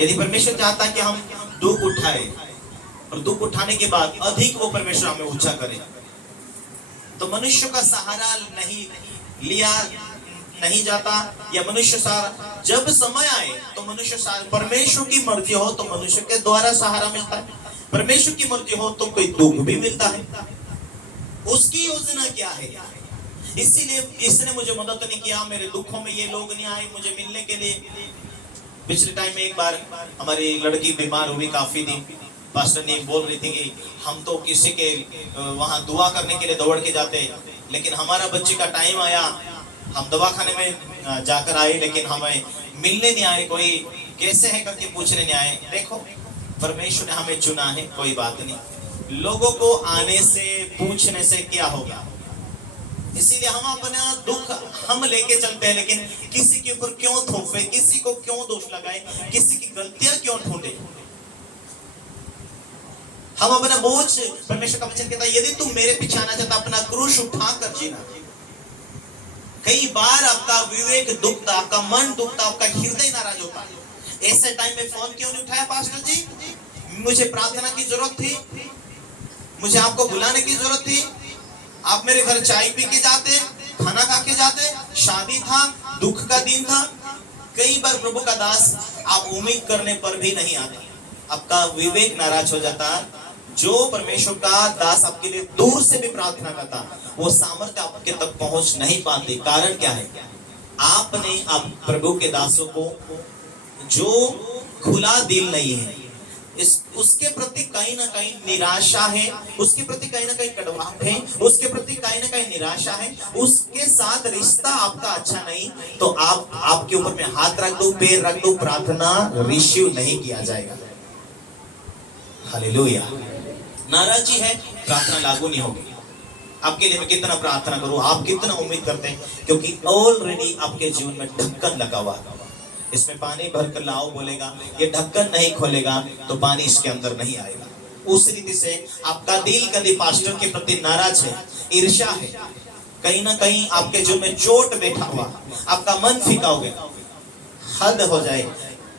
यदि परमेश्वर चाहता कि हम दुख उठाए और दुख उठाने के बाद अधिक वो परमेश्वर हमें ऊंचा करे, तो मनुष्य का सहारा नहीं लिया नहीं जाता, या मनुष्य सहारा जब समय आए तो मनुष्य सहारा, परमेश्वर की मर्जी हो तो मनुष्य के द्वारा सहारा मिलता है, परमेश्वर की मर्जी हो तो कोई दुख भी मिलता है। उसकी योजना क्या है? इसीलिए इसने मुझे मदद नहीं किया, मेरे दुखों में ये लोग नहीं आए मुझे मिलने के लिए। पिछले टाइम में एक बार हमारी लड़की बीमार हुई काफी दिन, पास्टर ने बोल रही थी कि हम तो किसी के वहां दुआ करने के लिए दौड़ के जाते, लेकिन हमारा बच्चे का टाइम आया, हम दवाखाने में जाकर आए, लेकिन हमें मिलने नहीं आए, कोई कैसे है करके पूछने नहीं आए। देखो परमेश्वर ने हमें चुना है, कोई बात नहीं, लोगों को आने से पूछने से क्या होगा। इसीलिए हम अपना दुख हम लेके चलते हैं, लेकिन किसी के ऊपर क्यों थोपे, किसी को क्यों दोष लगाए, किसी की गलतियां क्यों ढूंढे। हम अपना बोझ, परमेश्वर का वचन कहता है यदि तुम मेरे पीछे आना चाहता अपना क्रूस उठा कर जीना। कई बार आपका विवेक दुखता, आपका मन दुखता, आपका हृदय नाराज होता है। ऐसे टाइम में फोन क्यों नहीं उठाया पास्टर जी, मुझे प्रार्थना की जरूरत थी, मुझे आपको बुलाने की जरूरत थी, आप मेरे घर चाय पी के जाते, खाना खा के जाते, शादी था, दुख का दिन था। कई बार प्रभु का दास आप उम्मीद करने पर भी नहीं आते, आपका विवेक नाराज हो जाता। जो परमेश्वर का दास आपके लिए दूर से भी प्रार्थना करता, वो सामर्थ्य आपके तक पहुंच नहीं पाते। कारण क्या है? आपने आप प्रभु के दासों को जो खुला दिल नहीं है, इस उसके प्रति कहीं ना कहीं निराशा है, उसके प्रति कहीं ना कहीं कड़वाहट है, उसके प्रति कहीं ना कहीं निराशा है, उसके साथ रिश्ता आपका अच्छा नहीं, तो आपके ऊपर में हाथ रख दो, पैर रख दो, प्रार्थना रिसीव नहीं किया जाएगा। हालेलुया। नाराजी है, प्रार्थना लागू नहीं होगी। आपके लिए मैं कितना प्रार्थना करूं, आप कितना उम्मीद करते हैं, क्योंकि ऑलरेडी आपके जीवन में ढक्कन लगा हुआ है। इसमें पानी भरकर लाओ बोलेगा, ये ढक्कन नहीं खोलेगा तो पानी इसके अंदर नहीं आएगा। उस रीति से आपका दिल कभी पास्टर के प्रति नाराज है, ईर्ष्या है, कहीं ना कहीं आपके जीवन में चोट बैठा हुआ, आपका मन फीका हो गया, हद हो जाए,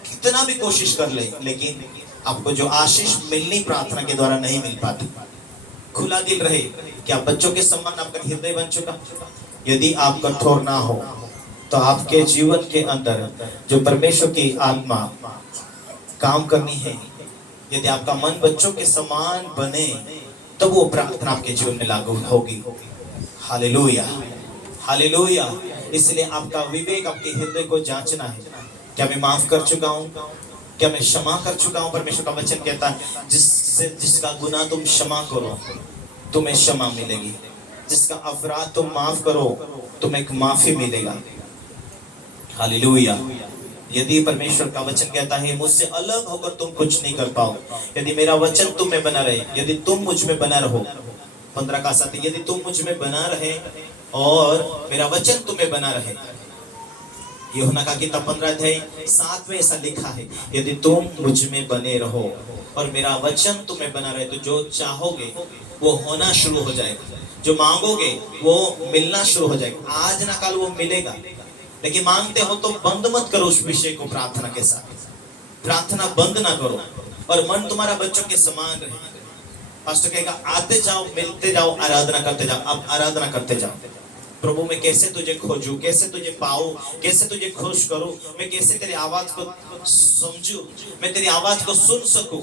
कितना भी कोशिश कर ले, लेकिन आपको जो आशीष मिलनी प्रार्थना के द्वारा नहीं मिल पाती। खुला दिल रहे, क्या बच्चों के समान आपका हृदय बन चुका? यदि आप कठोर ना हो तो आपके जीवन के अंदर जो परमेश्वर की आत्मा काम करनी है, यदि आपका मन बच्चों के समान बने, तो वो प्रार्थना आपके जीवन में लागू होगी। Hallelujah, hallelujah. इसलिए आपका विवेक, आपके हृदय को जांचना है, क्या मैं माफ कर चुका हूँ, क्या मैं क्षमा कर चुका हूँ। परमेश्वर का वचन कहता है जिसका गुनाह तुम क्षमा करो तुम्हें क्षमा मिलेगी, जिसका अपराध तुम माफ करो तुम्हें एक माफी मिलेगा। हालेलुया। यदि परमेश्वर का वचन कहता है मुझसे अलग होकर तुम कुछ नहीं कर पाओ, यदि मेरा वचन तुम में बना रहे, यदि तुम मुझ में बना रहो, 15 का 7, यदि तुम मुझ में बना रहे और मेरा वचन तुम्हें बना रहे। यूहन्ना का किताब 15 में ऐसा लिखा है, यदि तुम मुझ में बने रहो और मेरा वचन तुम्हें बना रहे, तो जो चाहोगे वो होना शुरू हो जाएगा, जो मांगोगे वो मिलना शुरू हो जाएगा। आज ना कल वो मिलेगा, लेकिन मांगते हो तो बंद मत करो उस विषय को। प्रार्थना के साथ प्रार्थना बंद ना करो, और मन तुम्हारा बच्चों के समान रहे। पास्टर कहेगा आते जाओ, मिलते जाओ, आराधना करते जाओ। अब आराधना करते जाओ, प्रभु मैं कैसे तुझे खोजूं, कैसे तुझे पाऊं, कैसे तुझे खुश करूं, मैं कैसे तेरी आवाज को समझूं, मैं तेरी आवाज को सुन सकूं।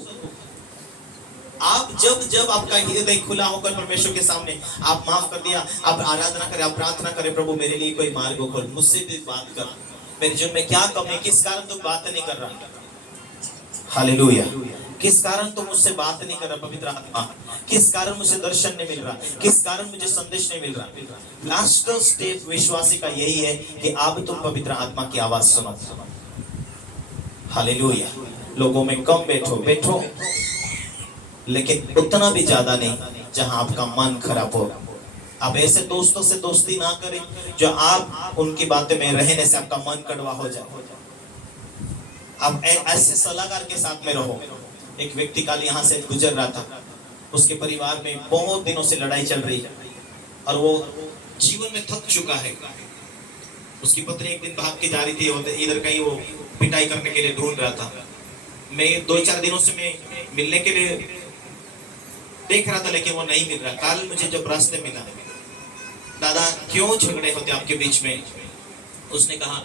आप जब आपका हृदय खुला होकर परमेश्वर के सामने आप माफ कर दिया, आप आराधना करें, आप प्रार्थना करें, प्रभु मेरे लिए कोई मार्ग खोल, मुझसे भी बात कर, मेरे जीवन में क्या कमी है, किस कारण तुम बात नहीं कर रहा। हालेलुया। किस कारण तुम मुझसे बात नहीं कर रहा पवित्र आत्मा, किस कारण मुझे दर्शन नहीं मिल रहा, किस कारण मुझे संदेश नहीं मिल रहा। लास्ट स्टेप विश्वासी का यही है कि अब तुम पवित्र आत्मा की आवाज सुनो। हालेलुया। लोगों में कम बैठो, लेकिन उतना भी ज्यादा नहीं जहां आपका मन खराब हो। आप ऐसे दोस्तों से दोस्ती ना करें जो आप उनकी बातें में रहने से आपका मन कड़वा हो जाए। आप ऐसे सलाहकार के साथ में रहो। एक व्यक्ति कल यहाँ से गुजर रहा था, उसके परिवार में बहुत दिनों से लड़ाई चल रही है और वो जीवन में थक चुका है। उसकी पत्नी एक दिन भाग के जा रही थी, इधर कहीं वो पिटाई करने के लिए ढूंढ रहा था, मैं 2-4 दिनों से मैं मिलने के लिए देख रहा था, लेकिन वो नहीं मिल रहा। कल मुझे जब रास्ते मिला, दादा क्यों झगड़े होते आपके बीच में? उसने कहा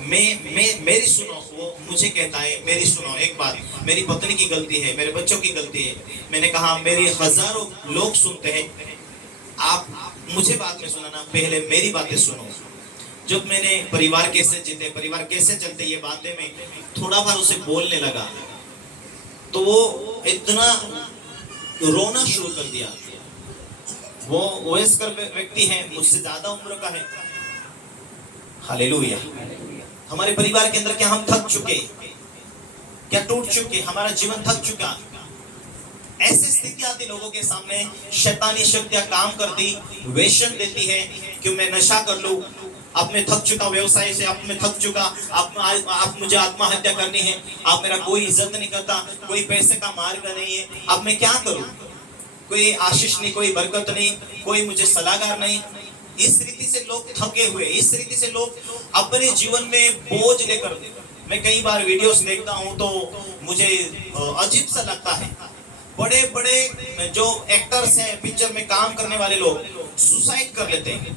मेरी सुनो। वो मुझे कहता है मेरी सुनो, एक बात, मेरी पत्नी की गलती है, मेरे बच्चों की गलती है। मैंने कहा मेरी हजारों लोग सुनते हैं, आप मुझे बात में सुनाना, पहले मेरी बातें सुनो। जब मैंने परिवार कैसे जीते, परिवार कैसे चलते, ये बातें में थोड़ा बार उसे बोलने लगा, तो वो इतना रोना शुरू कर दिया। वो वयस्कर व्यक्ति है, मुझसे ज्यादा उम्र का है। हालेलुया। हमारे परिवार के अंदर क्या हम थक चुके, क्या टूट चुके, हमारा जीवन थक चुका। ऐसी स्थिति आती लोगों के सामने, शैतानी शक्तियां काम करती, वेशन देती है कि मैं नशा कर लूं, अब मैं थक चुका व्यवसाय से, अब मैं थक चुका, अब मुझे आत्महत्या करनी है, अब मेरा कोई इज्जत नहीं करता, कोई पैसे का मार्ग नहीं है, अब मैं क्या करूं? कोई आशीष नहीं, कोई बरकत नहीं, कोई मुझे सलाहकार नहीं। इस रीति से लोग थके हुए, इस रीति से लोग अपने जीवन में बोझ लेकर, मैं कई बार वीडियोस देखता हूं तो मुझे अजीब सा लगता है। बड़े बड़े जो एक्टर्स हैं, पिक्चर में काम करने वाले लोग सुसाइड कर लेते हैं,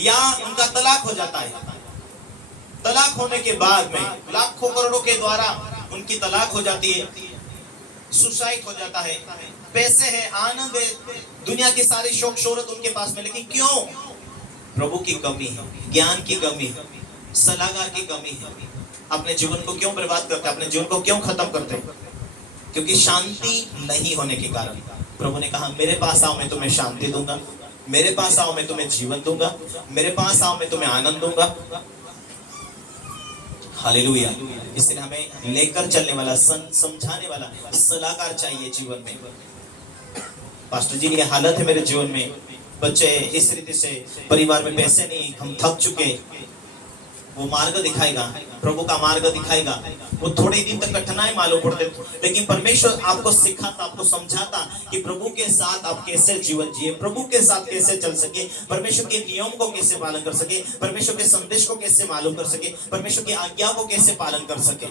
या उनका तलाक हो जाता है। तलाक होने के बाद में लाखों करोड़ों के द्वारा उनकी तलाक हो जाती है, सुसाइड हो जाता है। पैसे है, आनंद है, दुनिया की सारी शौक शोहरत उनके पास में, लेकिन क्यों? प्रभु की कमी है, ज्ञान की कमी है, सलाहकार की कमी है। अपने जीवन को क्यों बर्बाद करते, अपने जीवन को क्यों खत्म करते? क्योंकि शांति नहीं होने के कारण। प्रभु ने कहा मेरे पास आओ, मैं तुम्हें शांति दूंगा, मेरे पास आओ, मैं तुम्हें जीवन दूंगा, मेरे पास आओ, मैं तुम्हें आनंद दूंगा। हालेलुया। इसलिए हमें लेकर चलने वाला, समझाने वाला सलाहकार चाहिए जीवन में। पास्टर जी ये हालत है मेरे जीवन में, बच्चे इस रीति से, परिवार में पैसे नहीं, हम थक चुके। वो मार्ग दिखाएगा, प्रभु का मार्ग दिखाएगा। वो थोड़े दिन तक कठिनाई मालूम पड़ते, लेकिन परमेश्वर आपको सिखाता, आपको समझाता कि प्रभु के साथ आप कैसे जीवन जिए, प्रभु के साथ कैसे चल सके, परमेश्वर के नियम को कैसे पालन कर सके, परमेश्वर के संदेश को कैसे मालूम कर सके, परमेश्वर की आज्ञा को कैसे पालन कर सके।